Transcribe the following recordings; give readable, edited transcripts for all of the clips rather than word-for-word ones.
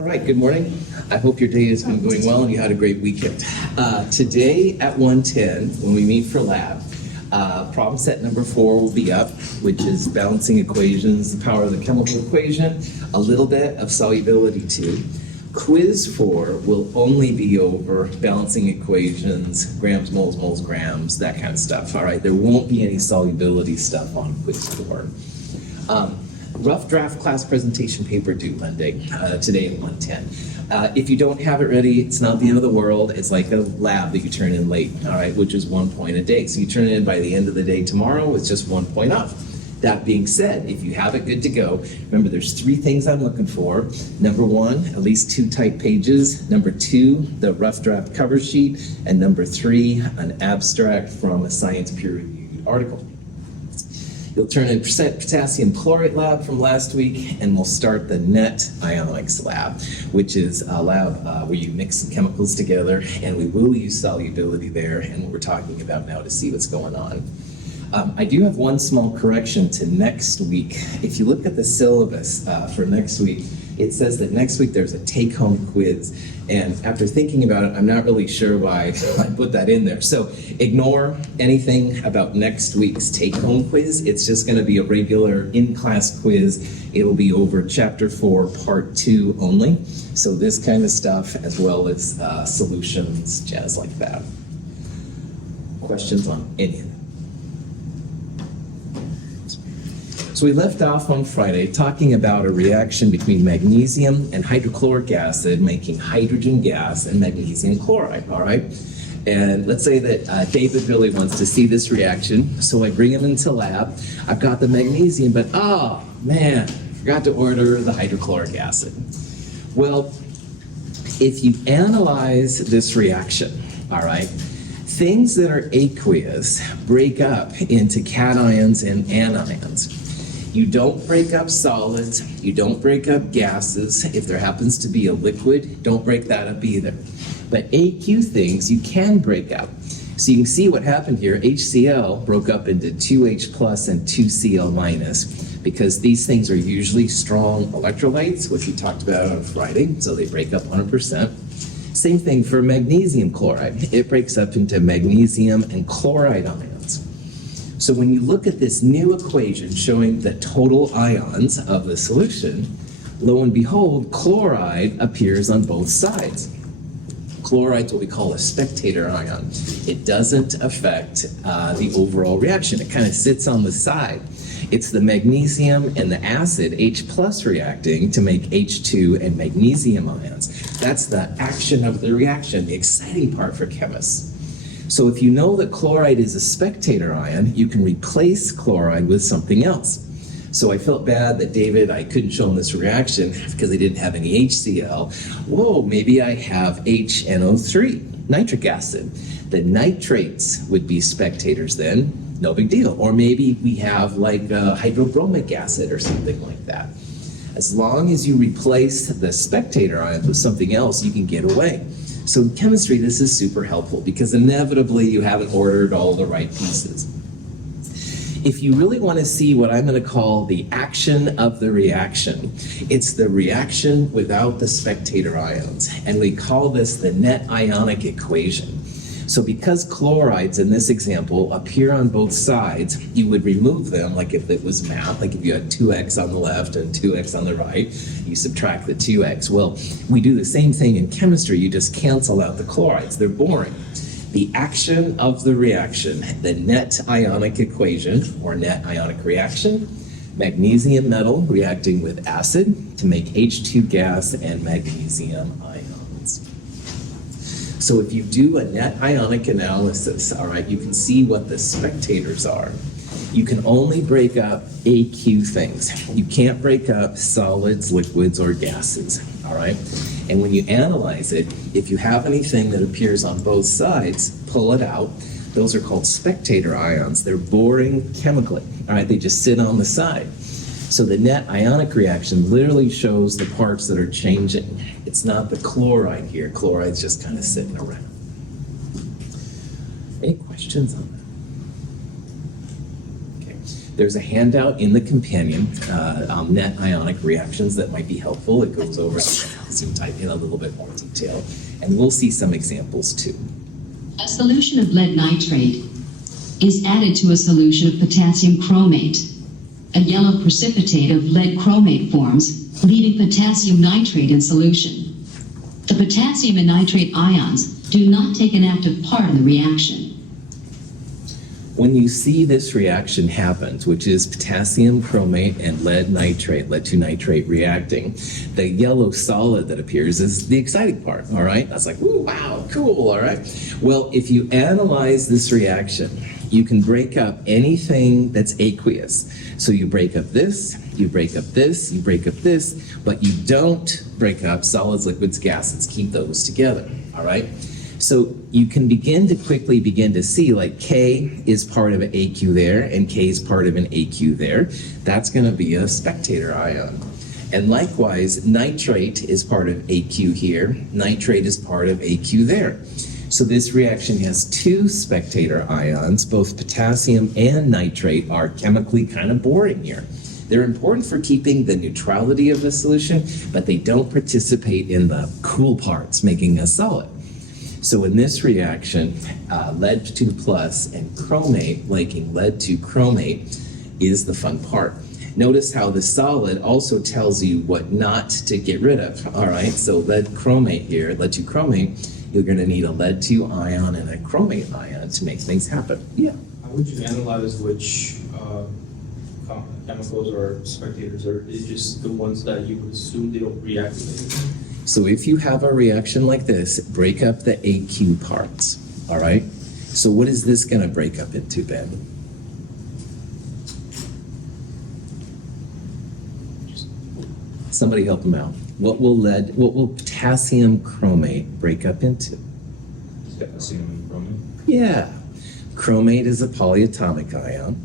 All right, good morning. I hope your day has been going well and you had a great weekend. Today at 1:10, when we meet for lab, problem set number 4 will be up, which is balancing equations, the power of the chemical equation, a little bit of solubility 2. Quiz 4 will only be over balancing equations, grams, moles, grams, that kind of stuff. All right, there won't be any solubility stuff on quiz 4. Rough draft class presentation paper due Monday, today at 1:10. If you don't have it ready, it's not the end of the world. It's like a lab that you turn in late, all right, which is 1 point a day. So you turn it in by the end of the day tomorrow, it's just 1 point off. That being said, if you have it good to go, remember there's 3 things I'm looking for. Number 1, at least 2 typed pages. Number 2, the rough draft cover sheet. And number 3, an abstract from a science peer-reviewed article. You'll turn in potassium chlorate lab from last week, and we'll start the net ionics lab, which is a lab where you mix some chemicals together, and we will use solubility there and what we're talking about now to see what's going on. I do have one small correction to next week. If you look at the syllabus for next week, it says that next week there's a take-home quiz. And after thinking about it, I'm not really sure why I put that in there. So ignore anything about next week's take-home quiz. It's just going to be a regular in-class quiz. It'll be over Chapter 4, Part 2 only. So this kind of stuff, as well as solutions, jazz like that. Questions on any of it? So we left off on Friday talking about a reaction between magnesium and hydrochloric acid making hydrogen gas and magnesium chloride, all right? And let's say that David really wants to see this reaction, so I bring him into lab. I've got the magnesium, but oh man, forgot to order the hydrochloric acid. Well, if you analyze this reaction, all right, things that are aqueous break up into cations and anions. You don't break up solids, you don't break up gases. If there happens to be a liquid, don't break that up either. But AQ things you can break up. So you can see what happened here. HCl broke up into 2H plus and 2Cl minus because these things are usually strong electrolytes, which we talked about on Friday, so they break up 100%. Same thing for magnesium chloride. It breaks up into magnesium and chloride ions. So when you look at this new equation showing the total ions of the solution, lo and behold, chloride appears on both sides. Chloride's what we call a spectator ion. It doesn't affect the overall reaction. It kind of sits on the side. It's the magnesium and the acid, H plus, reacting to make H2 and magnesium ions. That's the action of the reaction, the exciting part for chemists. So if you know that chloride is a spectator ion, you can replace chloride with something else. So I felt bad that I couldn't show him this reaction because I didn't have any HCl. Whoa, maybe I have HNO3, nitric acid. The nitrates would be spectators then, no big deal. Or maybe we have like hydrobromic acid or something like that. As long as you replace the spectator ions with something else, you can get away. So in chemistry, this is super helpful because inevitably you haven't ordered all the right pieces. If you really want to see what I'm going to call the action of the reaction, it's the reaction without the spectator ions. And we call this the net ionic equation. So because chlorides in this example appear on both sides, you would remove them like if it was math, like if you had 2x on the left and 2x on the right, you subtract the 2x. Well, we do the same thing in chemistry, you just cancel out the chlorides, they're boring. The action of the reaction, the net ionic equation or net ionic reaction, magnesium metal reacting with acid to make H2 gas and magnesium ions. So if you do a net ionic analysis, all right, you can see what the spectators are. You can only break up AQ things. You can't break up solids, liquids, or gases, all right? And when you analyze it, if you have anything that appears on both sides, pull it out. Those are called spectator ions. They're boring chemically, all right? They just sit on the side. So the net ionic reaction literally shows the parts that are changing. It's not the chloride here. Chloride's just kind of sitting around. Any questions on that? Okay. There's a handout in the companion on net ionic reactions that might be helpful. It goes over magnesium type in a little bit more detail. And we'll see some examples too. A solution of lead nitrate is added to a solution of potassium chromate. A yellow precipitate of lead chromate forms, leaving potassium nitrate in solution. The potassium and nitrate ions do not take an active part in the reaction. When you see this reaction happens, which is potassium chromate and lead nitrate, lead-2 nitrate reacting, the yellow solid that appears is the exciting part, all right? That's like, ooh, wow, cool, all right? Well, if you analyze this reaction, you can break up anything that's aqueous. So you break up this, you break up this, you break up this, but you don't break up solids, liquids, gases. Keep those together, all right? So you can quickly begin to see like K is part of an AQ there and K is part of an AQ there. That's going to be a spectator ion. And likewise, nitrate is part of AQ here. Nitrate is part of AQ there. So this reaction has two spectator ions. Both potassium and nitrate are chemically kind of boring here. They're important for keeping the neutrality of the solution, but they don't participate in the cool parts, making a solid. So in this reaction, lead-2 plus and chromate, making lead-2 chromate, is the fun part. Notice how the solid also tells you what not to get rid of. All right, so lead chromate here, lead-2 chromate, you're going to need a lead-2 ion and a chromate ion to make things happen. Yeah. How would you analyze which chemicals or spectators, or is it just the ones that you would assume they don't react with anything? So if you have a reaction like this, break up the AQ parts, all right? So what is this going to break up into, Ben? Somebody help him out. What will potassium chromate break up into? Potassium and chromate? Yeah. Chromate is a polyatomic ion.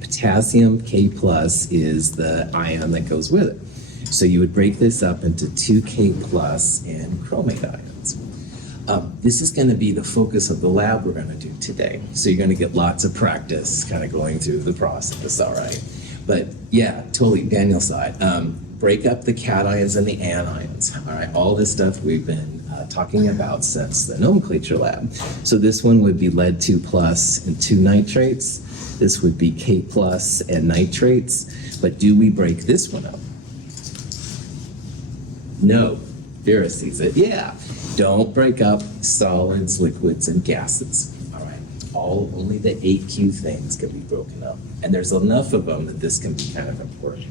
Potassium K plus is the ion that goes with it. So you would break this up into 2K plus and chromate ions. This is going to be the focus of the lab we're going to do today. So you're going to get lots of practice kind of going through the process, all right? But yeah, totally, Daniel's side. Break up the cations and the anions, all right? All this stuff we've been talking about since the nomenclature lab. So this one would be lead-2 plus and 2 nitrates. This would be K plus and nitrates. But do we break this one up? No. Vera sees it. Yeah. Don't break up solids, liquids, and gases. All right. Only the AQ things can be broken up. And there's enough of them that this can be kind of important.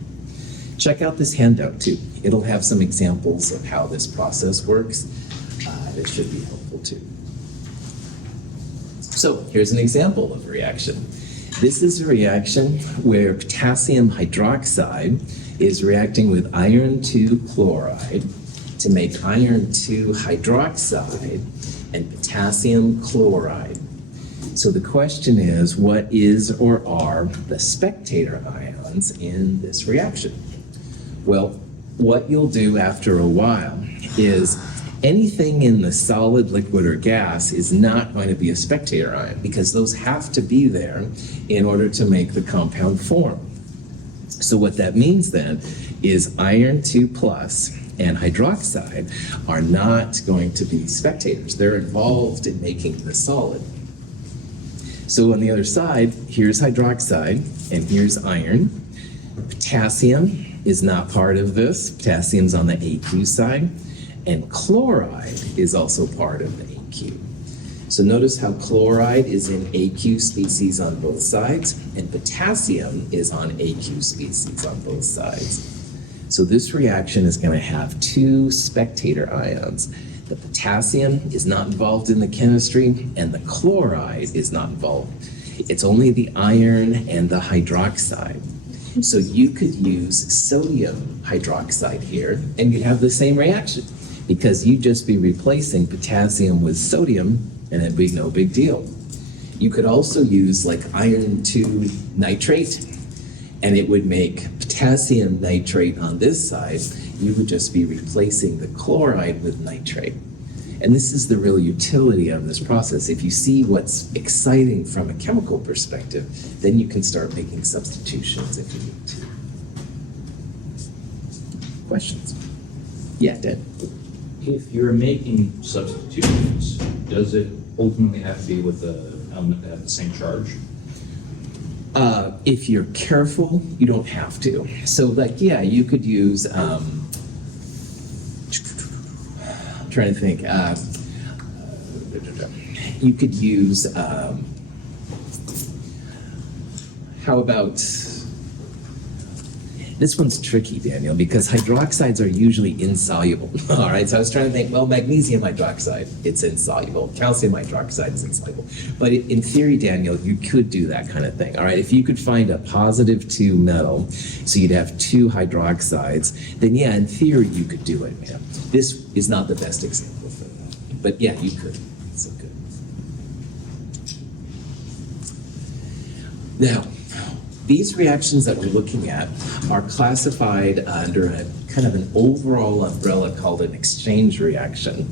Check out this handout too. It'll have some examples of how this process works. It should be helpful too. So here's an example of a reaction. This is a reaction where potassium hydroxide is reacting with iron 2 chloride to make iron 2 hydroxide and potassium chloride. So the question is, what is or are the spectator ions in this reaction? Well, what you'll do after a while is anything in the solid, liquid, or gas is not going to be a spectator ion because those have to be there in order to make the compound form. So what that means then is iron 2 plus and hydroxide are not going to be spectators. They're involved in making the solid. So on the other side, here's hydroxide and here's iron. Potassium is not part of this. Potassium's on the AQ side. And chloride is also part of the AQ. So notice how chloride is in AQ species on both sides, and potassium is on AQ species on both sides. So this reaction is going to have two spectator ions. The potassium is not involved in the chemistry, and the chloride is not involved. It's only the iron and the hydroxide. So you could use sodium hydroxide here, and you'd have the same reaction, because you'd just be replacing potassium with sodium, and it'd be no big deal. You could also use like iron 2 nitrate, and it would make potassium nitrate on this side. You would just be replacing the chloride with nitrate. And this is the real utility of this process. If you see what's exciting from a chemical perspective, then you can start making substitutions if you need to. Questions? Yeah, Dan. If you're making substitutions, does it ultimately have to be with the element that has the same charge? If you're careful, you don't have to. So, like, yeah, you could use, I'm trying to think, you could use, how about, this one's tricky, Daniel, because hydroxides are usually insoluble. All right, so I was trying to think, well, magnesium hydroxide, it's insoluble. Calcium hydroxide is insoluble. But in theory, Daniel, you could do that kind of thing. All right, if you could find a positive 2 metal, so you'd have 2 hydroxides, then yeah, in theory, you could do it, man. This is not the best example for that. But yeah, you could. So good. Now, these reactions that we're looking at are classified under a kind of an overall umbrella called an exchange reaction.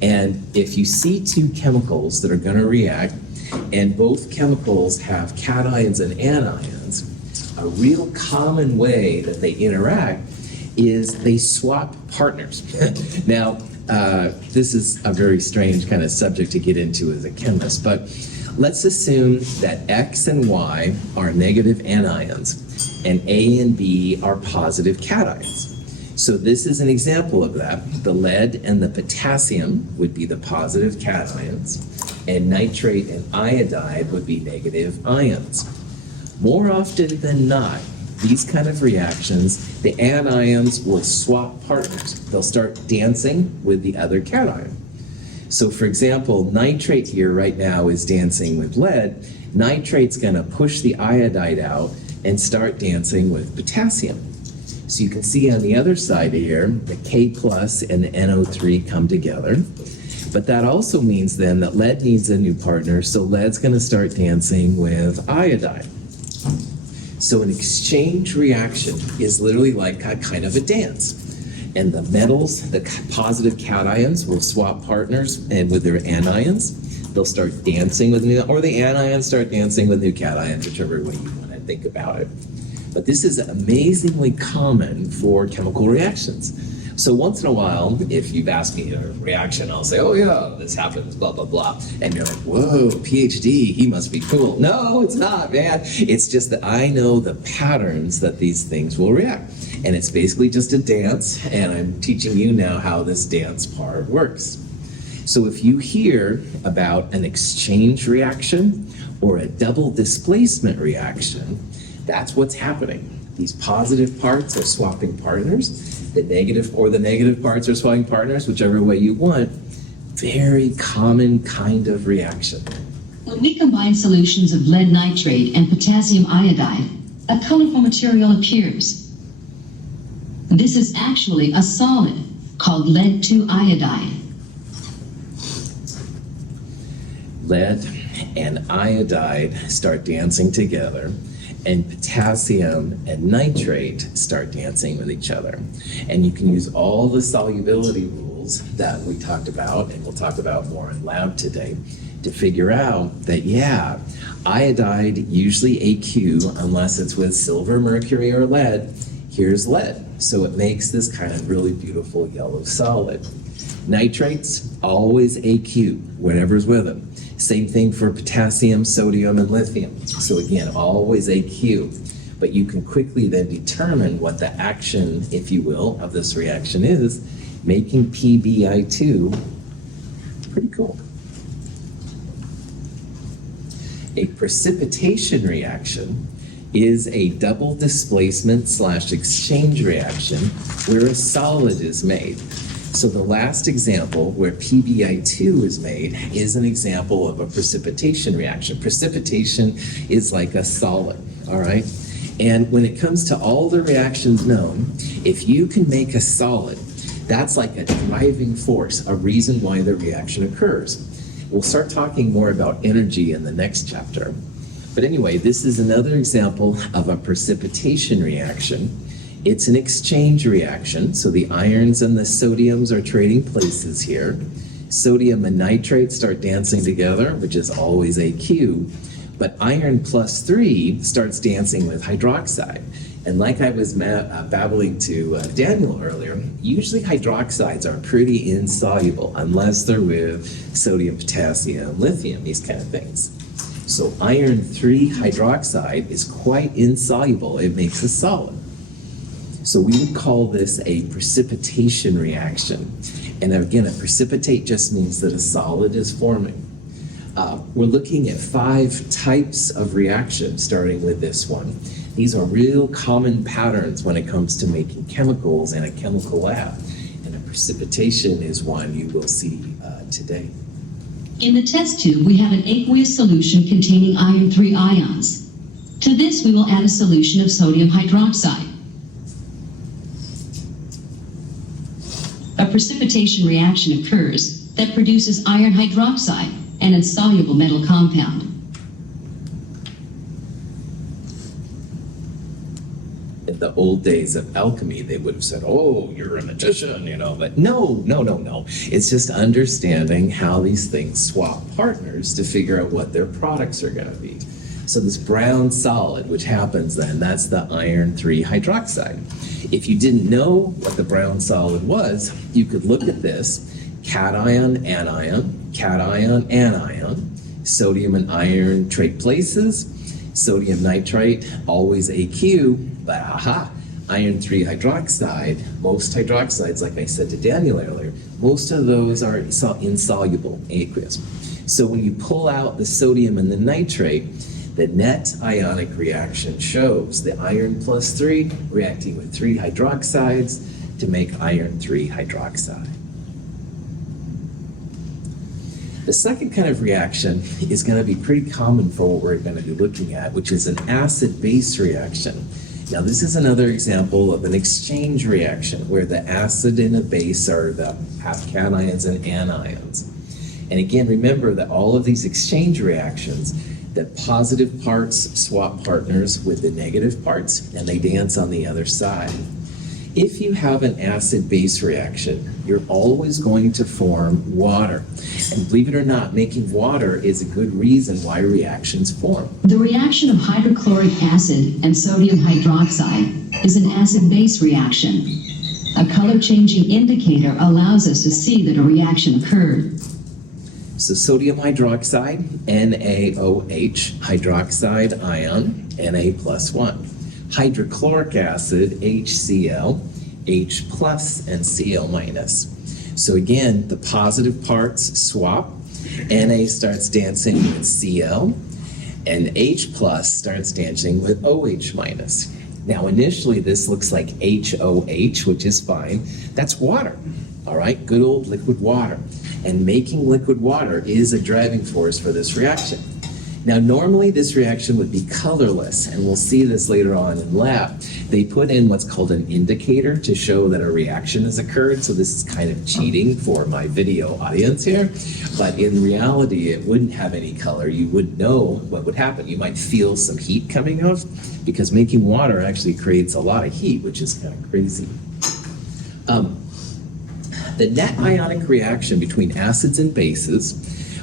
And if you see 2 chemicals that are going to react, and both chemicals have cations and anions, a real common way that they interact is they swap partners. Now, this is a very strange kind of subject to get into as a chemist, but let's assume that X and Y are negative anions and A and B are positive cations. So this is an example of that. The lead and the potassium would be the positive cations, and nitrate and iodide would be negative ions. More often than not, these kind of reactions, the anions will swap partners. They'll start dancing with the other cation. So for example, nitrate here right now is dancing with lead. Nitrate's gonna push the iodide out and start dancing with potassium. So you can see on the other side here, the K plus and the NO3 come together. But that also means then that lead needs a new partner, so lead's gonna start dancing with iodide. So an exchange reaction is literally like a kind of a dance. And the metals, the positive cations, will swap partners and with their anions. They'll start dancing with new, or the anions start dancing with new cations, whichever way you want to think about it. But this is amazingly common for chemical reactions. So once in a while, if you've asked me a reaction, I'll say, oh yeah, this happens, blah, blah, blah. And you're like, whoa, PhD, he must be cool. No, it's not, man. It's just that I know the patterns that these things will react. And it's basically just a dance, and I'm teaching you now how this dance part works. So if you hear about an exchange reaction or a double displacement reaction, that's what's happening. These positive parts are swapping partners, the negative parts are swapping partners, whichever way you want. Very common kind of reaction. When we combine solutions of lead nitrate and potassium iodide, a colorful material appears. This is actually a solid called lead-2 iodide. Lead and iodide start dancing together, and potassium and nitrate start dancing with each other. And you can use all the solubility rules that we talked about, and we'll talk about more in lab today, to figure out that, yeah, iodide, usually AQ, unless it's with silver, mercury, or lead, here's lead. So it makes this kind of really beautiful yellow solid. Nitrates, always AQ, whatever's with them. Same thing for potassium, sodium, and lithium. So again, always AQ. But you can quickly then determine what the action, if you will, of this reaction is, making PbI2 pretty cool. A precipitation reaction is a double displacement / exchange reaction where a solid is made. So the last example where PbI2 is made is an example of a precipitation reaction. Precipitation is like a solid, all right? And when it comes to all the reactions known, if you can make a solid, that's like a driving force, a reason why the reaction occurs. We'll start talking more about energy in the next chapter. But anyway, this is another example of a precipitation reaction. It's an exchange reaction, so the irons and the sodiums are trading places here. Sodium and nitrate start dancing together, which is always AQ, but iron +3 starts dancing with hydroxide. And like I was babbling to Daniel earlier, usually hydroxides are pretty insoluble unless they're with sodium, potassium, lithium, these kind of things. So iron 3 hydroxide is quite insoluble. It makes a solid. So we would call this a precipitation reaction. And again, a precipitate just means that a solid is forming. We're looking at 5 types of reactions, starting with this one. These are real common patterns when it comes to making chemicals in a chemical lab. And a precipitation is one you will see today. In the test tube, we have an aqueous solution containing iron 3 ions. To this, we will add a solution of sodium hydroxide. A precipitation reaction occurs that produces iron hydroxide, an insoluble metal compound. In the old days of alchemy, they would have said, oh, you're a magician, you know, but no. It's just understanding how these things swap partners to figure out what their products are going to be. So this brown solid, which happens then, that's the iron 3 hydroxide. If you didn't know what the brown solid was, you could look at this, cation, anion, sodium and iron trade places, sodium nitrite, always AQ, but iron 3 hydroxide, most hydroxides, like I said to Daniel earlier, most of those are insoluble, aqueous. So when you pull out the sodium and the nitrate, the net ionic reaction shows the iron plus 3 reacting with 3 hydroxides to make iron 3 hydroxide. The second kind of reaction is going to be pretty common for what we're going to be looking at, which is an acid-base reaction. Now, this is another example of an exchange reaction where the acid and the base are the cations and anions. And again, remember that all of these exchange reactions, the positive parts swap partners with the negative parts, and they dance on the other side. If you have an acid-base reaction, you're always going to form water. And believe it or not, making water is a good reason why reactions form. The reaction of hydrochloric acid and sodium hydroxide is an acid-base reaction. A color-changing indicator allows us to see that a reaction occurred. So sodium hydroxide, NaOH, hydroxide ion, Na+1. Hydrochloric acid, HCl, H plus and Cl minus. So again, the positive parts swap. Na starts dancing with Cl, and H plus starts dancing with OH minus. Now initially this looks like HOH, which is fine. That's water, all right? Good old liquid water. And making liquid water is a driving force for this reaction. Now, normally this reaction would be colorless, and we'll see this later on in lab. They put in what's called an indicator to show that a reaction has occurred, so this is kind of cheating for my video audience here. But in reality, it wouldn't have any color. You wouldn't know what would happen. You might feel some heat coming off, because making water actually creates a lot of heat, which is kind of crazy. The net ionic reaction between acids and bases,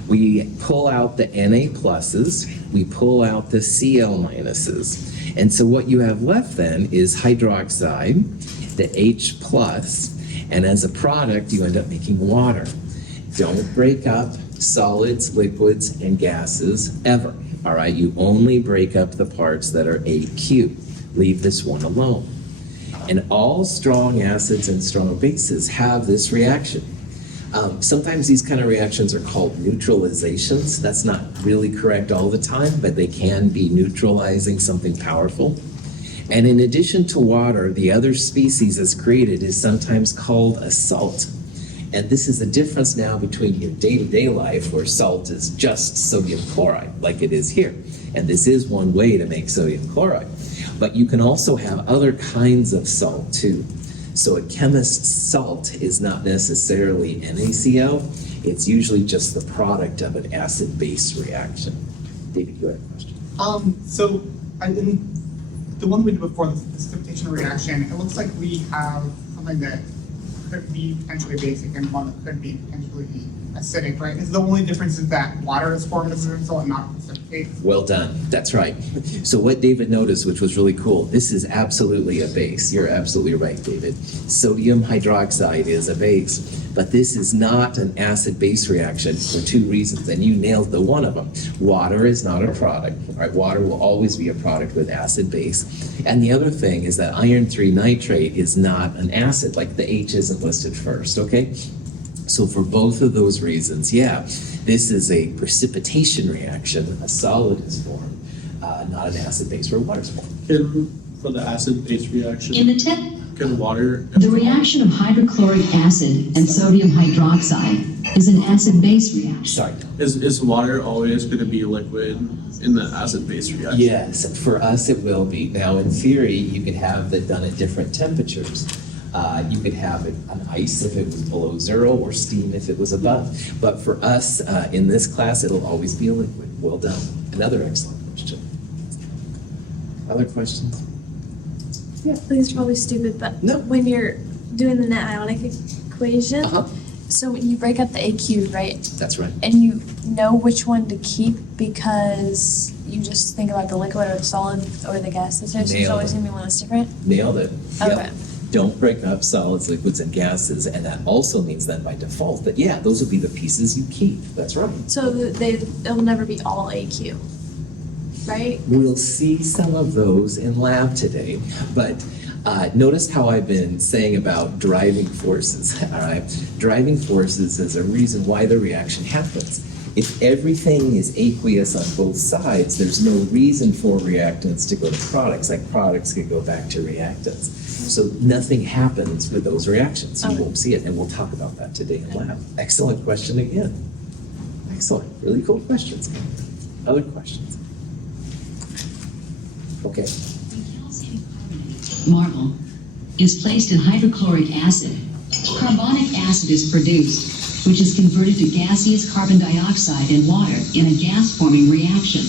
we pull out the Na pluses, we pull out the Cl minuses. And so what you have left then is hydroxide, the H plus, and as a product, you end up making water. Don't break up solids, liquids, and gases ever, all right? You only break up the parts that are AQ. Leave this one alone. And all strong acids and strong bases have this reaction. Sometimes these kind of reactions are called neutralizations. That's not really correct all the time, but they can be neutralizing something powerful. And in addition to water, the other species that's created is sometimes called a salt. And this is the difference now between your day-to-day life, where salt is just sodium chloride, like it is here. And this is one way to make sodium chloride. But you can also have other kinds of salt too. So a chemist's salt is not necessarily NaCl, it's usually just the product of an acid-base reaction. David, you had a question? In the one we did before, the precipitation reaction, it looks like we have something that could be potentially basic and one that could be potentially acidic, right? Is the only difference is that water is formed as an insult and not precipitate? Well done. That's right. So what David noticed, which was really cool, this is absolutely a base. You're absolutely right, David. Sodium hydroxide is a base, but this is not an acid-base reaction for two reasons, and you nailed the one of them. Water is not a product, right? Water will always be a product with acid-base. And the other thing is that iron 3 nitrate is not an acid, like the H isn't listed first, okay? So for both of those reasons, yeah, this is a precipitation reaction. A solid is formed, not an acid base where water is formed. For the acid-base reaction, In the test, can water... the reaction of hydrochloric acid and sodium hydroxide is an acid-base reaction. Sorry. Is water always going to be liquid in the acid-base reaction? Yes, for us it will be. Now, in theory, you could have that done at different temperatures. You could have an ice if it was below zero or steam if it was above. But for us, in this class, it'll always be a liquid. Well done. Another excellent question. Other questions? I think it's probably stupid, but No. when you're doing the net ionic equation, Uh-huh. so when you break up the AQ, right, That's right. and you know which one to keep because you just think about the liquid or the solid or the gas, so there's Nailed always it. going to be one that's different. Nailed it. Yep. Okay. Don't break up solids, liquids, and gases, and that also means then by default that, yeah, those will be the pieces you keep. That's right. So it'll never be all AQ, right? We'll see some of those in lab today, but notice how I've been saying about driving forces, all right? Driving forces is a reason why the reaction happens. If everything is aqueous on both sides, there's no reason for reactants to go to products, like products could go back to reactants. So nothing happens with those reactions. You Okay. won't see it, and we'll talk about that today in lab. Excellent question again. Excellent, really cool questions. Other questions? Okay. Marble is placed in hydrochloric acid. Carbonic acid is produced, which is converted to gaseous carbon dioxide and water in a gas-forming reaction.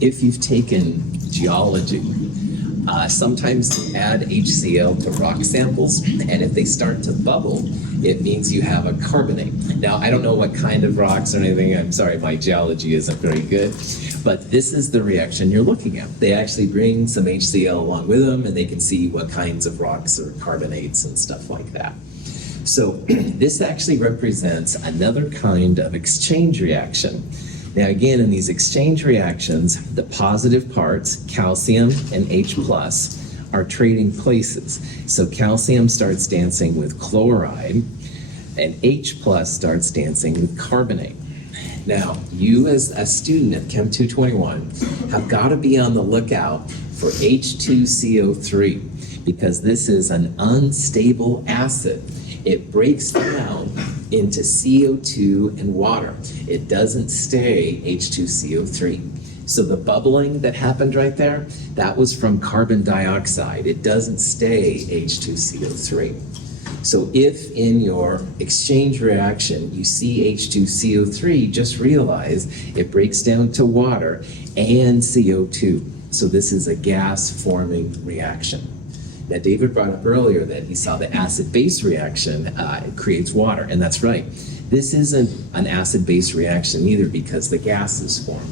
If you've taken geology, sometimes you add HCl to rock samples, and if they start to bubble, it means you have a carbonate. Now, I don't know what kind of rocks or anything. I'm sorry, my geology isn't very good. But this is the reaction you're looking at. They actually bring some HCl along with them, and they can see what kinds of rocks or carbonates and stuff like that. So this actually represents another kind of exchange reaction. Now again, in these exchange reactions, the positive parts, calcium and H+, are trading places. So calcium starts dancing with chloride, and H+ starts dancing with carbonate. Now, you as a student at Chem 221 have got to be on the lookout for H2CO3 because this is an unstable acid. It breaks down into CO2 and water. It doesn't stay H2CO3. So the bubbling that happened right there, that was from carbon dioxide. It doesn't stay H2CO3. So if in your exchange reaction you see H2CO3, just realize it breaks down to water and CO2. So this is a gas-forming reaction. Now, David brought up earlier that he saw the acid-base reaction, it creates water, and that's right. This isn't an acid-base reaction either because the gas is forming.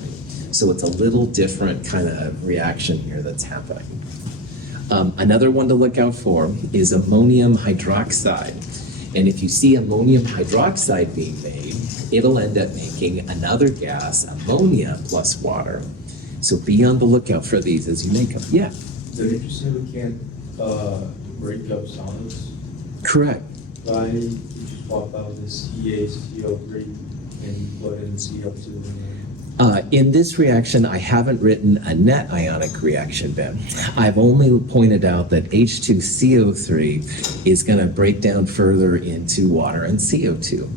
So it's a little different kind of reaction here that's happening. Another one to look out for is ammonium hydroxide. And if you see ammonium hydroxide being made, it'll end up making another gas, ammonia plus water. So be on the lookout for these as you make them. Yeah, So did you say we can't break up solids? correct. Why did you swap out this EaCO3 and put in CO2? In this reaction, I haven't written a net ionic reaction, Ben. I've only pointed out that H2CO3 is going to break down further into water and CO2.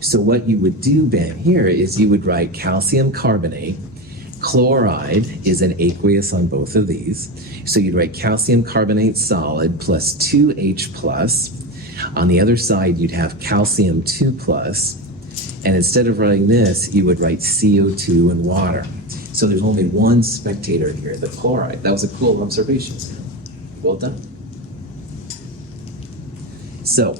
So what you would do, Ben, here is you would write calcium carbonate. Chloride is an aqueous on both of these. So you'd write calcium carbonate solid plus 2H plus. On the other side, you'd have calcium 2 plus. And instead of writing this, you would write CO2 and water. So there's only one spectator here, the chloride. That was a cool observation. Well done. So,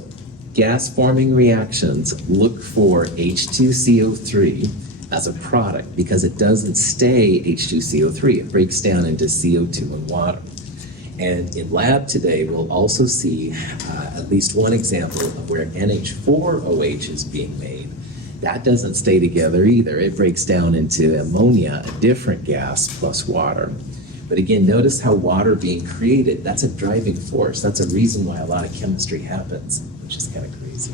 gas-forming reactions look for H2CO3 as a product because it doesn't stay H2CO3. It breaks down into CO2 and water. And in lab today, we'll also see at least one example of where NH4OH is being made. That doesn't stay together either. It breaks down into ammonia, a different gas, plus water. But again, notice how water being created, that's a driving force. That's a reason why a lot of chemistry happens, which is kind of crazy.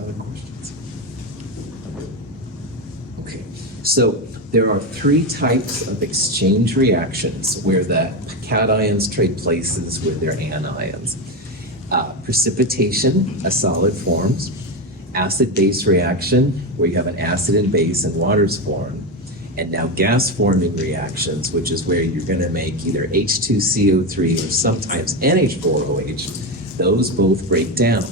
Other questions? Okay, so there are three types of exchange reactions where the cations trade places with their anions. Precipitation, a solid forms. Acid-base reaction, where you have an acid and base and water's formed. And now gas-forming reactions, which is where you're going to make either H2CO3 or sometimes NH4OH. Those both break down.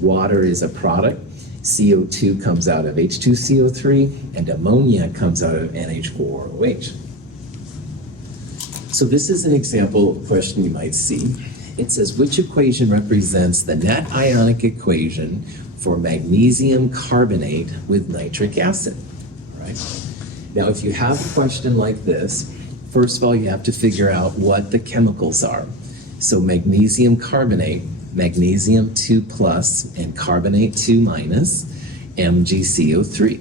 Water is a product. CO2 comes out of H2CO3, and ammonia comes out of NH4OH. So this is an example of a question you might see. It says, which equation represents the net ionic equation for magnesium carbonate with nitric acid? All right. Now, if you have a question like this, first of all, you have to figure out what the chemicals are. So magnesium carbonate, magnesium 2 plus and carbonate 2 minus, MgCO3.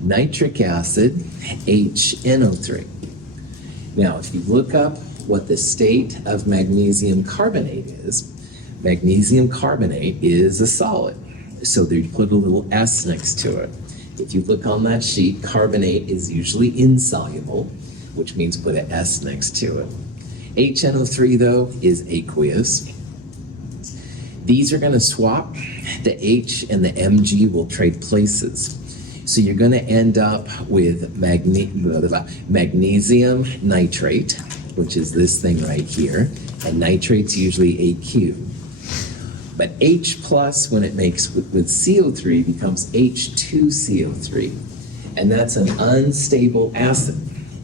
Nitric acid, HNO3. Now, if you look up what the state of magnesium carbonate is a solid. So they put a little S next to it. If you look on that sheet, carbonate is usually insoluble, which means put an S next to it. HNO3, though, is aqueous. These are going to swap. The H and the Mg will trade places. So you're going to end up with magnesium nitrate, which is this thing right here, and nitrate's usually AQ. But H plus, when it makes with CO3, becomes H2CO3, and that's an unstable acid.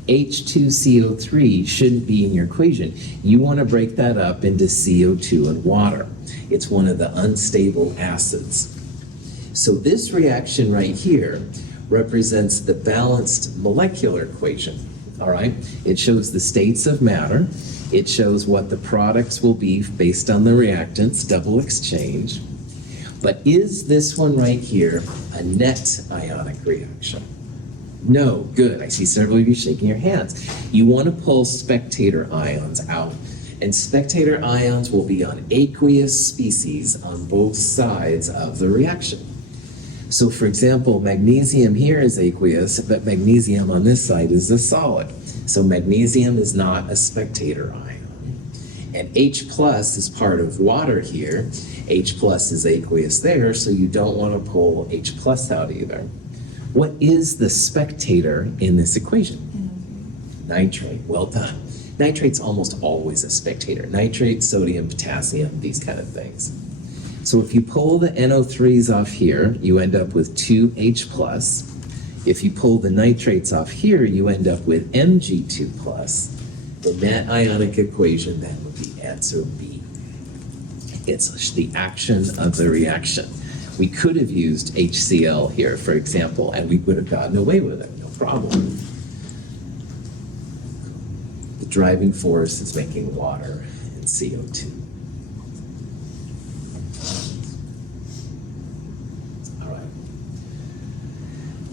H2CO3 shouldn't be in your equation. You want to break that up into CO2 and water. It's one of the unstable acids. So this reaction right here represents the balanced molecular equation, all right? It shows the states of matter. It shows what the products will be based on the reactants, double exchange. But is this one right here a net ionic reaction? No, good. I see several of you shaking your hands. You want to pull spectator ions out. And spectator ions will be on aqueous species on both sides of the reaction. So for example, magnesium here is aqueous, but magnesium on this side is a solid. So magnesium is not a spectator ion. And H plus is part of water here. H plus is aqueous there, so you don't want to pull H plus out either. What is the spectator in this equation? Nitrate, well done. Nitrate's almost always a spectator. Nitrate, sodium, potassium, these kind of things. So if you pull the NO3s off here, you end up with 2H plus. If you pull the nitrates off here, you end up with Mg2 plus. The net ionic equation then would be answer B. It's the action of the reaction. We could have used HCl here, for example, and we would have gotten away with it, no problem. The driving force is making water and CO2.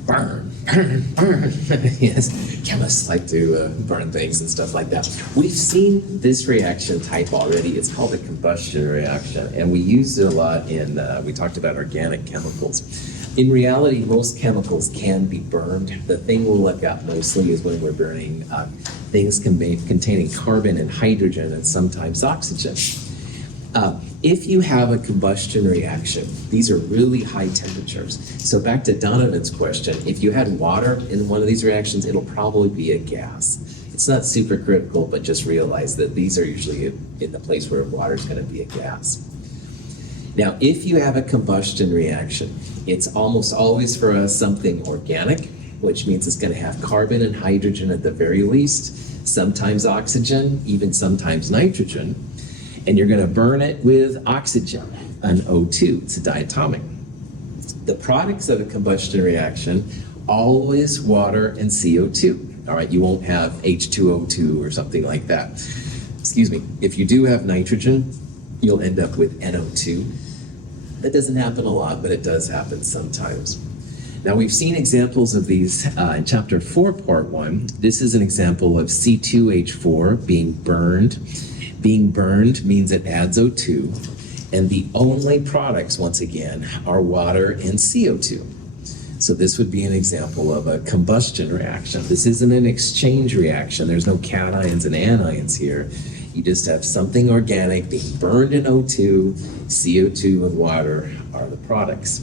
Burn, burn, burn. Yes, chemists like to burn things and stuff like that. We've seen this reaction type already. It's called a combustion reaction, and we use it a lot in, we talked about organic chemicals. In reality, most chemicals can be burned. The thing we'll look at mostly is when we're burning things containing carbon and hydrogen and sometimes oxygen. If you have a combustion reaction, these are really high temperatures. So back to Donovan's question, if you had water in one of these reactions, it'll probably be a gas. It's not super critical, but just realize that these are usually in the place where water is going to be a gas. Now, if you have a combustion reaction, it's almost always for us something organic, which means it's going to have carbon and hydrogen at the very least, sometimes oxygen, even sometimes nitrogen. and you're going to burn it with oxygen, an O2. It's a diatomic. The products of a combustion reaction, always water and CO2. All right, you won't have H2O2 or something like that. Excuse me. If you do have nitrogen, you'll end up with NO2. That doesn't happen a lot, but it does happen sometimes. Now, we've seen examples of these in Chapter 4, Part 1. This is an example of C2H4 being burned. Being burned means it adds O2. And the only products, once again, are water and CO2. So this would be an example of a combustion reaction. This isn't an exchange reaction. There's no cations and anions here. You just have something organic being burned in O2, CO2 and water are the products.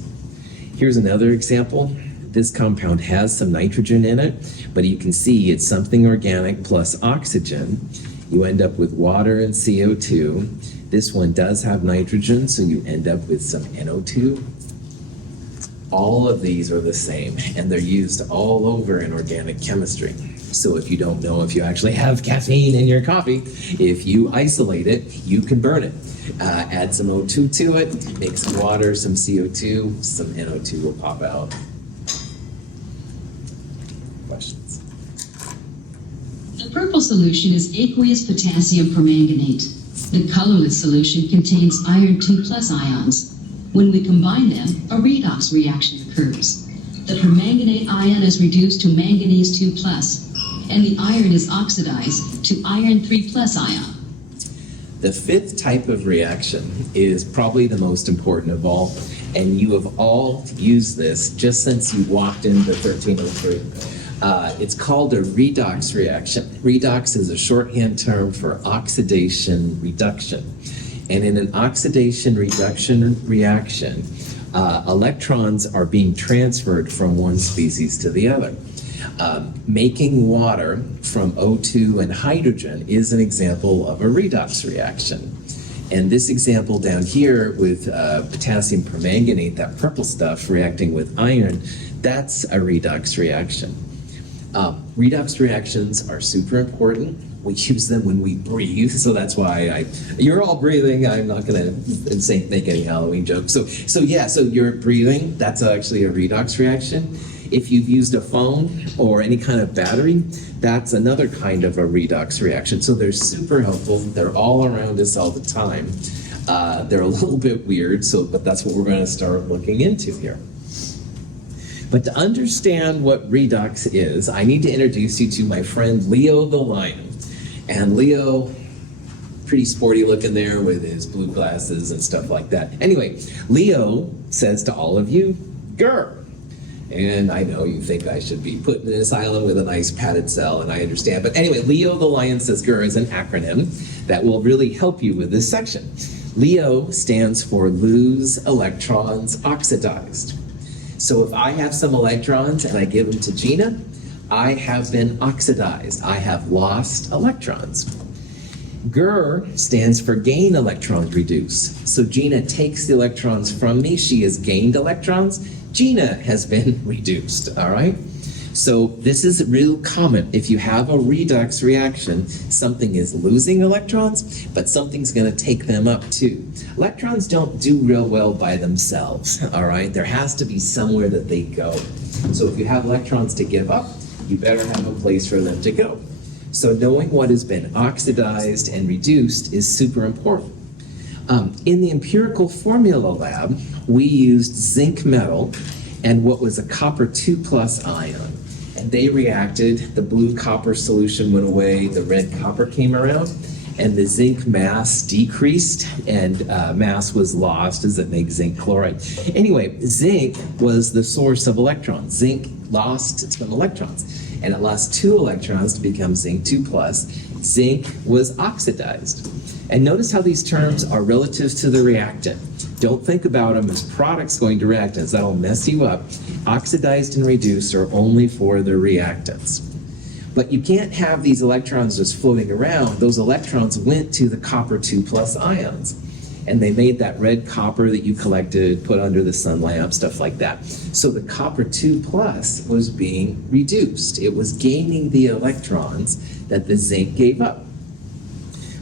Here's another example. This compound has some nitrogen in it, but you can see it's something organic plus oxygen. You end up with water and CO2. This one does have nitrogen, so you end up with some NO2. All of these are the same, and they're used all over in organic chemistry. So if you don't know if you actually have caffeine in your coffee, if you isolate it, you can burn it. Add some O2 to it, make some water, some CO2, some NO2 will pop out. Questions? The purple solution is aqueous potassium permanganate. The colorless solution contains iron 2 plus ions. When we combine them, a redox reaction occurs. The permanganate ion is reduced to manganese 2 plus, and the iron is oxidized to iron 3 plus ion. The fifth type of reaction is probably the most important of all, and you have all used this just since you walked into 1303. It's called a redox reaction. Redox is a shorthand term for oxidation reduction. And in an oxidation reduction reaction, electrons are being transferred from one species to the other. Making water from O2 and hydrogen is an example of a redox reaction. And this example down here with potassium permanganate, that purple stuff reacting with iron, that's a redox reaction. Redox reactions are super important. We use them when we breathe, so that's why you're all breathing. I'm not gonna make any Halloween jokes. So you're breathing, that's actually a redox reaction. If you've used a phone or any kind of battery, that's another kind of a redox reaction. So they're super helpful. They're all around us all the time. They're a little bit weird, but that's what we're gonna start looking into here. But to understand what redox is, I need to introduce you to my friend Leo the lion. And Leo, pretty sporty looking there with his blue glasses and stuff like that. Anyway, Leo says to all of you, grr. And I know you think I should be put in an asylum with a nice padded cell, and I understand. But anyway, Leo the lion says grr is an acronym that will really help you with this section. Leo stands for lose electrons oxidized. So if I have some electrons and I give them to Gina, I have been oxidized. I have lost electrons. GER stands for gain electrons reduced. So Gina takes the electrons from me. She has gained electrons. Gina has been reduced, all right? So this is real common. If you have a redox reaction, something is losing electrons, but something's going to take them up too. Electrons don't do real well by themselves, all right? There has to be somewhere that they go. So if you have electrons to give up, you better have a place for them to go. So knowing what has been oxidized and reduced is super important. In the empirical formula lab, we used zinc metal and what was a copper 2 plus ion. And they reacted, the blue copper solution went away, the red copper came around, and the zinc mass decreased, and mass was lost as it makes zinc chloride. Anyway, zinc was the source of electrons. Zinc lost some electrons, and it lost 2 electrons to become zinc 2 plus. Zinc was oxidized. And notice how these terms are relative to the reactant. Don't think about them as products going to reactants. That'll mess you up. Oxidized and reduced are only for the reactants. But you can't have these electrons just floating around. Those electrons went to the copper 2 plus ions. And they made that red copper that you collected, put under the sun lamp, stuff like that. So the copper 2 plus was being reduced. It was gaining the electrons that the zinc gave up.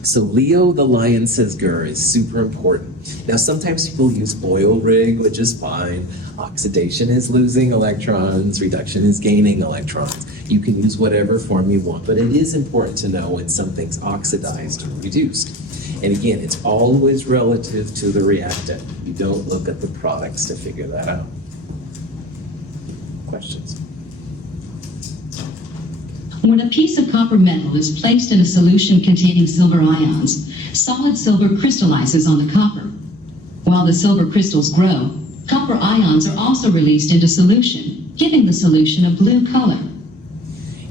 So Leo the lion says Gur is super important. Now sometimes people use oil rig, which is fine. Oxidation is losing electrons, reduction is gaining electrons. You can use whatever form you want, but it is important to know when something's oxidized or reduced. And again, it's always relative to the reactant. You don't look at the products to figure that out. Questions? When a piece of copper metal is placed in a solution containing silver ions, solid silver crystallizes on the copper. While the silver crystals grow, copper ions are also released into solution, giving the solution a blue color.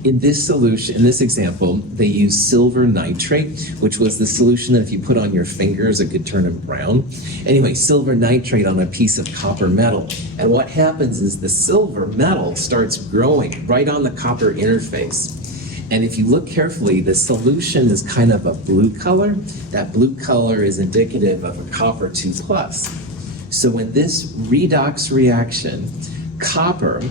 In this solution, in this example, they use silver nitrate, which was the solution that if you put on your fingers, it could turn them brown. Anyway, silver nitrate on a piece of copper metal. And what happens is the silver metal starts growing right on the copper interface. And if you look carefully, the solution is kind of a blue color. That blue color is indicative of a copper 2+. So in this redox reaction, copper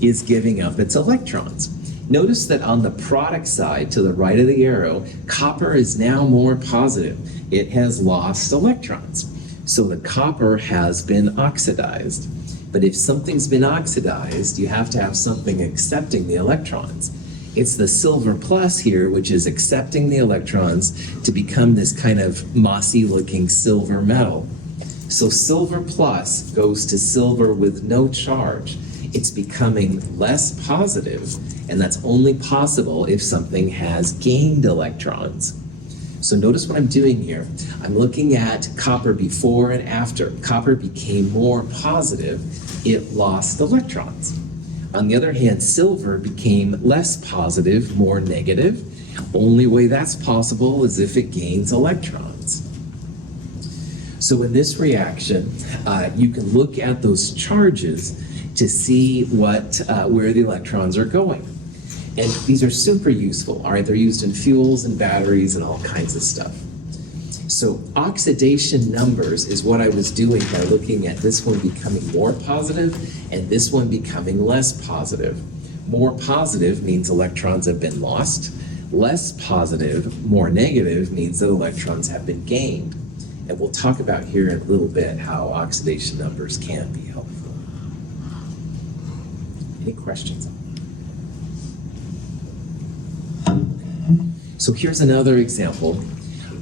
is giving up its electrons. Notice that on the product side, to the right of the arrow, copper is now more positive. It has lost electrons. So the copper has been oxidized. But if something's been oxidized, you have to have something accepting the electrons. It's the silver plus here, which is accepting the electrons to become this kind of mossy looking silver metal. So silver plus goes to silver with no charge. It's becoming less positive, and that's only possible if something has gained electrons. So notice what I'm doing here. I'm looking at copper before and after. Copper became more positive. It lost electrons. On the other hand, silver became less positive, more negative. Only way that's possible is if it gains electrons. So in this reaction, you can look at those charges to see where the electrons are going. And these are super useful, all right? They're used in fuels and batteries and all kinds of stuff. So oxidation numbers is what I was doing by looking at this one becoming more positive and this one becoming less positive. More positive means electrons have been lost. Less positive, more negative, means that electrons have been gained. And we'll talk about here in a little bit how oxidation numbers can be helpful. Any questions? So here's another example,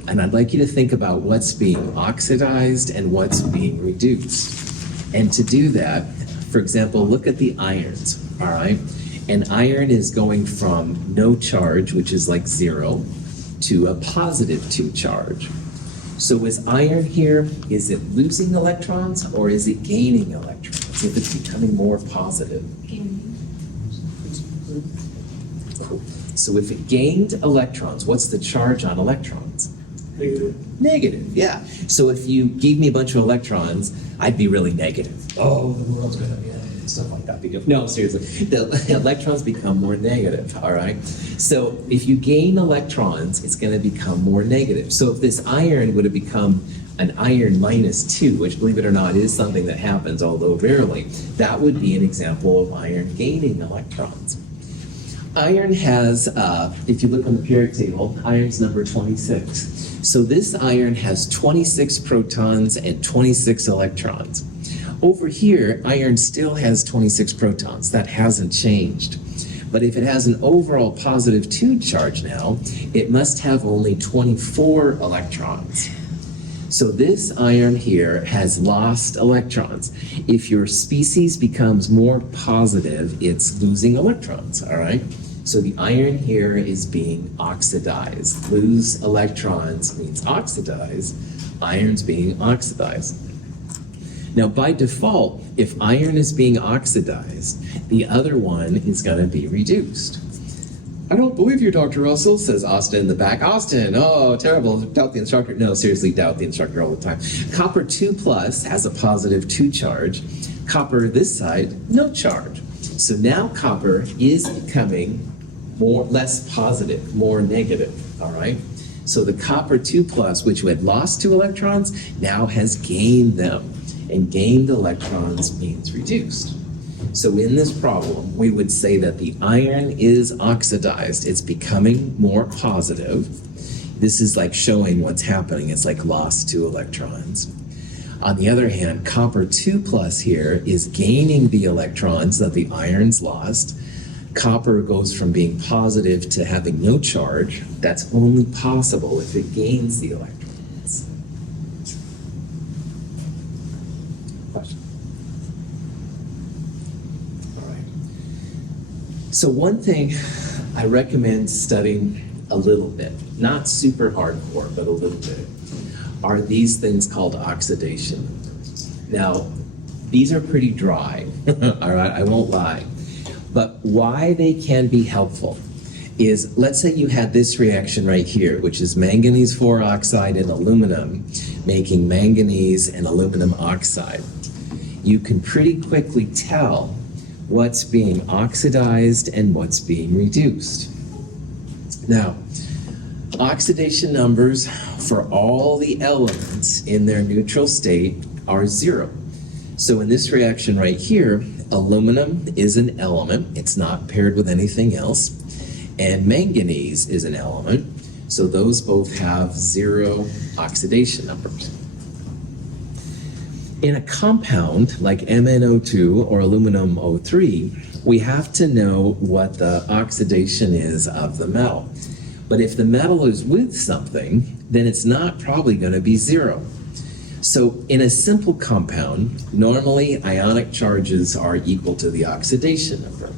and I'd like you to think about what's being oxidized and what's being reduced. And to do that, for example, look at the irons, all right? And iron is going from no charge, which is like 0, to a positive 2 charge. So is iron here, is it losing electrons or is it gaining electrons if it's becoming more positive? Cool. So if it gained electrons, what's the charge on electrons? Negative. Negative, yeah. So if you gave me a bunch of electrons, I'd be really negative. Oh, the world's gonna be stuff like that. No, seriously, the electrons become more negative, all right? So if you gain electrons, it's gonna become more negative. So if this iron would have become an iron -2, which believe it or not is something that happens, although rarely, that would be an example of iron gaining electrons. Iron has, if you look on the periodic table, iron's number 26. So this iron has 26 protons and 26 electrons. Over here, iron still has 26 protons. That hasn't changed. But if it has an overall positive 2 charge now, it must have only 24 electrons. So this iron here has lost electrons. If your species becomes more positive, it's losing electrons, all right? So the iron here is being oxidized. Lose electrons means oxidize. Iron's being oxidized. Now, by default, if iron is being oxidized, the other one is going to be reduced. I don't believe you, Dr. Russell, says Austin in the back. Austin, oh, terrible, doubt the instructor. No, seriously, doubt the instructor all the time. Copper 2+ has a positive 2 charge. Copper, this side, no charge. So now copper is becoming less positive, more negative, all right? So the copper 2+, which had lost 2 electrons, now has gained them. And gained electrons means reduced. So in this problem, we would say that the iron is oxidized. It's becoming more positive. This is like showing what's happening. It's like lost 2 electrons. On the other hand, copper 2 plus here is gaining the electrons that the iron's lost. Copper goes from being positive to having no charge. That's only possible if it gains the electrons. Question? All right. So one thing I recommend studying a little bit, not super hardcore, but a little bit, are these things called oxidation. Now, these are pretty dry, all right, I won't lie. But why they can be helpful is, let's say you had this reaction right here, which is manganese 4 oxide and aluminum, making manganese and aluminum oxide. You can pretty quickly tell what's being oxidized and what's being reduced. Now, oxidation numbers for all the elements in their neutral state are 0. So in this reaction right here, aluminum is an element. It's not paired with anything else. And manganese is an element. So those both have 0 oxidation numbers. In a compound like MnO2 or aluminum O3, we have to know what the oxidation is of the metal. But if the metal is with something, then it's not probably going to be 0. So in a simple compound, normally ionic charges are equal to the oxidation number.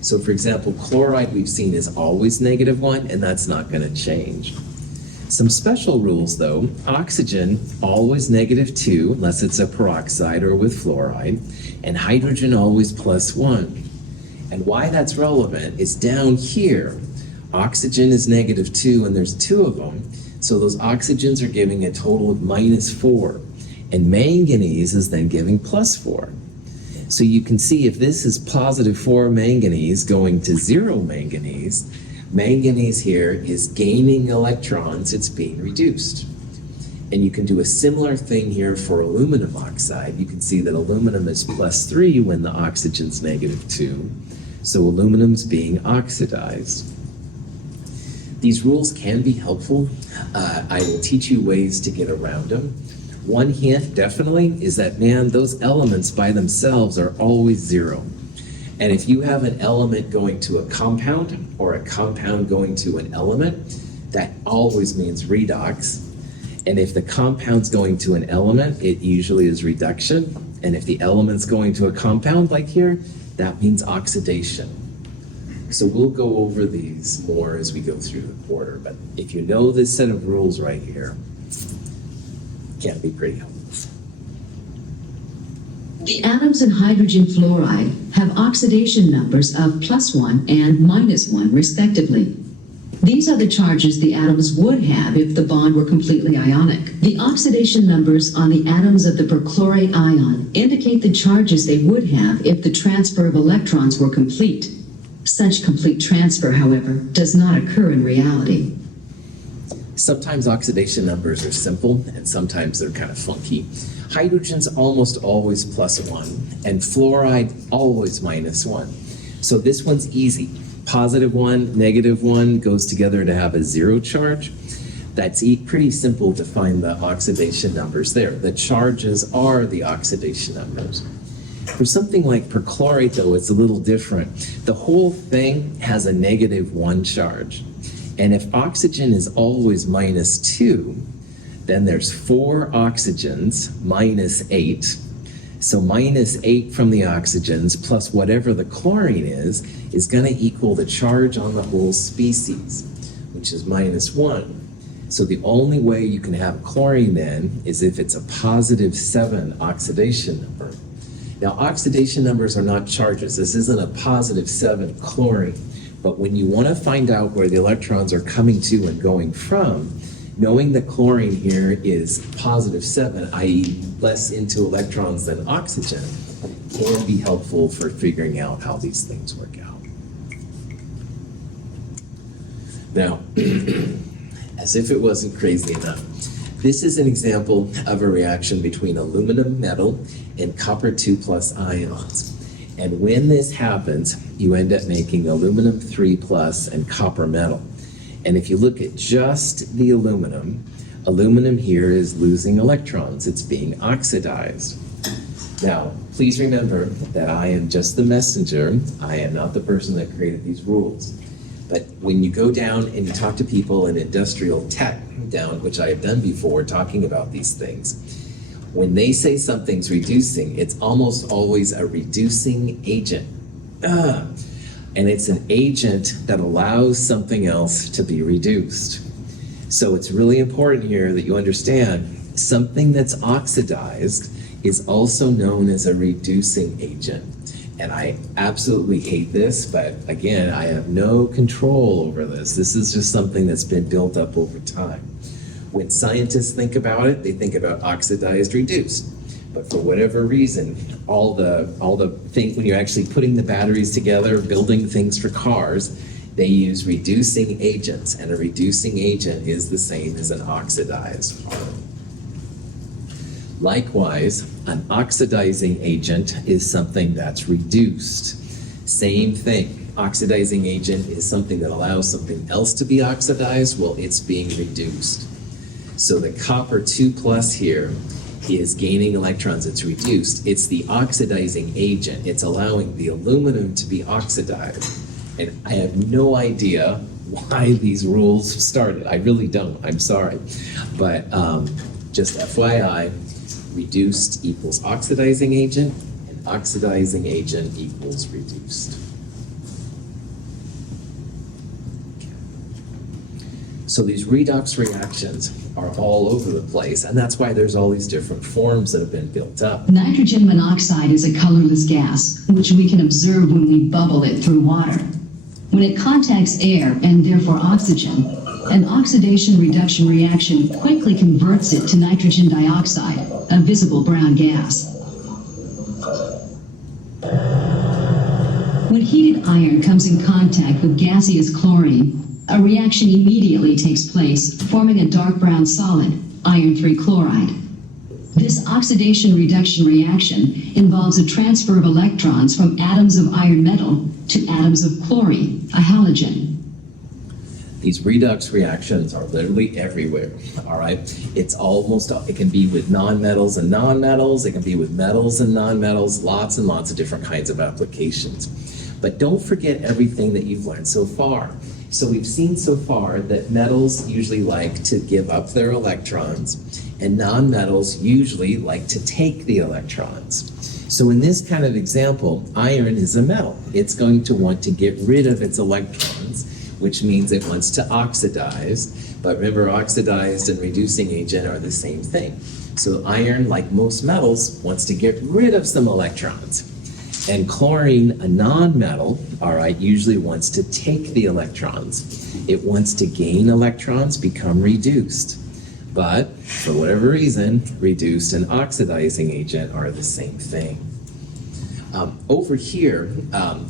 So for example, chloride we've seen is always -1, and that's not going to change. Some special rules though, oxygen always -2, unless it's a peroxide or with fluoride, and hydrogen always +1. And why that's relevant is down here, oxygen is -2 and there's 2 of them. So those oxygens are giving a total of -4, and manganese is then giving +4. So you can see if this is +4 manganese going to 0 manganese, manganese here is gaining electrons, it's being reduced. And you can do a similar thing here for aluminum oxide. You can see that aluminum is +3 when the oxygen's -2. So aluminum's being oxidized. These rules can be helpful. I will teach you ways to get around them. One hint, definitely, is that, man, those elements by themselves are always 0. And if you have an element going to a compound or a compound going to an element, that always means redox. And if the compound's going to an element, it usually is reduction. And if the element's going to a compound like here, that means oxidation. So we'll go over these more as we go through the quarter, but if you know this set of rules right here, it can be pretty helpful. The atoms in hydrogen fluoride have oxidation numbers of +1 and -1 respectively. These are the charges the atoms would have if the bond were completely ionic. The oxidation numbers on the atoms of the perchlorate ion indicate the charges they would have if the transfer of electrons were complete. Such complete transfer, however, does not occur in reality. Sometimes oxidation numbers are simple, and sometimes they're kind of funky. Hydrogen's almost always +1, and fluoride always -1. So this one's easy. +1, -1 goes together to have a 0 charge. That's pretty simple to find the oxidation numbers there. The charges are the oxidation numbers. For something like perchlorate, though, it's a little different. The whole thing has a -1 charge. And if oxygen is always -2, then there's 4 oxygens -8. So -8 from the oxygens plus whatever the chlorine is going to equal the charge on the whole species, which is -1. So the only way you can have chlorine then is if it's a +7 oxidation number. Now, oxidation numbers are not charges. This isn't a +7 chlorine. But when you want to find out where the electrons are coming to and going from, knowing that chlorine here is +7, i.e. less into electrons than oxygen, can be helpful for figuring out how these things work out. Now, as if it wasn't crazy enough, this is an example of a reaction between aluminum metal and copper 2+ ions. And when this happens, you end up making aluminum 3+ and copper metal. And if you look at just the aluminum, aluminum here is losing electrons. It's being oxidized. Now, please remember that I am just the messenger. I am not the person that created these rules. But when you go down and you talk to people in industrial tech down, which I have done before, talking about these things, when they say something's reducing, it's almost always a reducing agent. And it's an agent that allows something else to be reduced. So it's really important here that you understand something that's oxidized is also known as a reducing agent. And I absolutely hate this, but again, I have no control over this. This is just something that's been built up over time. When scientists think about it, they think about oxidized, reduced. But for whatever reason, all the things, when you're actually putting the batteries together, building things for cars, they use reducing agents, and a reducing agent is the same as an oxidized part. Likewise, an oxidizing agent is something that's reduced. Same thing. Oxidizing agent is something that allows something else to be oxidized. Well, it's being reduced. So the copper 2+ here is gaining electrons. It's reduced. It's the oxidizing agent. It's allowing the aluminum to be oxidized. And I have no idea why these rules started. I really don't. I'm sorry. But just FYI, reduced equals oxidizing agent, and oxidizing agent equals reduced. So these redox reactions are all over the place, and that's why there's all these different forms that have been built up. Nitrogen monoxide is a colorless gas, which we can observe when we bubble it through water. When it contacts air, and therefore oxygen, an oxidation-reduction reaction quickly converts it to nitrogen dioxide, a visible brown gas. When heated iron comes in contact with gaseous chlorine, a reaction immediately takes place, forming a dark brown solid, iron 3 chloride. This oxidation-reduction reaction involves a transfer of electrons from atoms of iron metal to atoms of chlorine, a halogen. These redox reactions are literally everywhere, all right? It can be with nonmetals and nonmetals, it can be with metals and nonmetals, lots and lots of different kinds of applications. But don't forget everything that you've learned so far. So we've seen so far that metals usually like to give up their electrons, and nonmetals usually like to take the electrons. So in this kind of example, iron is a metal. It's going to want to get rid of its electrons, which means it wants to oxidize. But remember, oxidized and reducing agent are the same thing. So iron, like most metals, wants to get rid of some electrons. And chlorine, a non-metal, all right, usually wants to take the electrons. It wants to gain electrons, become reduced. But for whatever reason, reduced and oxidizing agent are the same thing. Over here,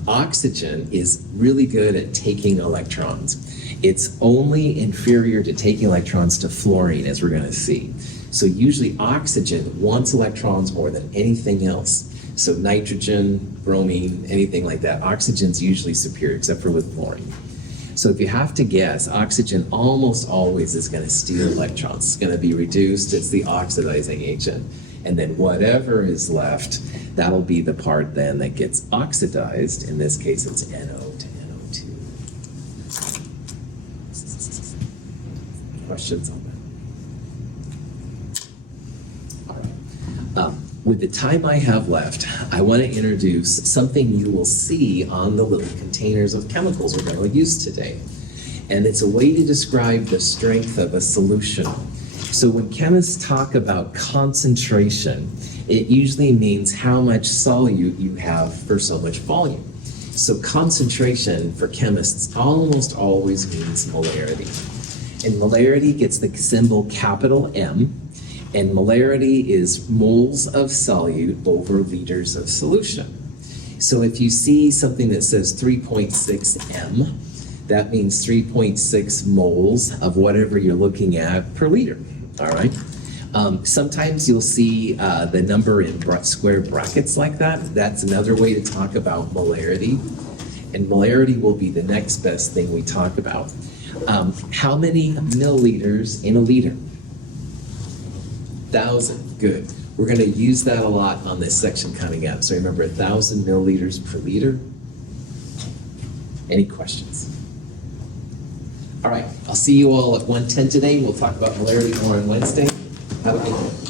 oxygen is really good at taking electrons. It's only inferior to taking electrons to fluorine, as we're going to see. So usually oxygen wants electrons more than anything else. So nitrogen, bromine, anything like that, oxygen's usually superior, except for with fluorine. So if you have to guess, oxygen almost always is going to steal electrons. It's going to be reduced. It's the oxidizing agent. And then whatever is left, that'll be the part then that gets oxidized. In this case, it's NO to NO2. Questions on that? All right. With the time I have left, I want to introduce something you will see on the little containers of chemicals we're going to use today. And it's a way to describe the strength of a solution. So when chemists talk about concentration, it usually means how much solute you have for so much volume. So concentration for chemists almost always means molarity. And molarity gets the symbol capital M. And molarity is moles of solute over liters of solution. So if you see something that says 3.6 M, that means 3.6 moles of whatever you're looking at per liter, all right? Sometimes you'll see the number in square brackets like that. That's another way to talk about molarity. And molarity will be the next best thing we talk about. How many milliliters in a liter? 1,000. Good. We're going to use that a lot on this section coming up. So remember, 1,000 milliliters per liter. Any questions? All right. I'll see you all at 1:10 today. We'll talk about molarity more on Wednesday. Have a good day.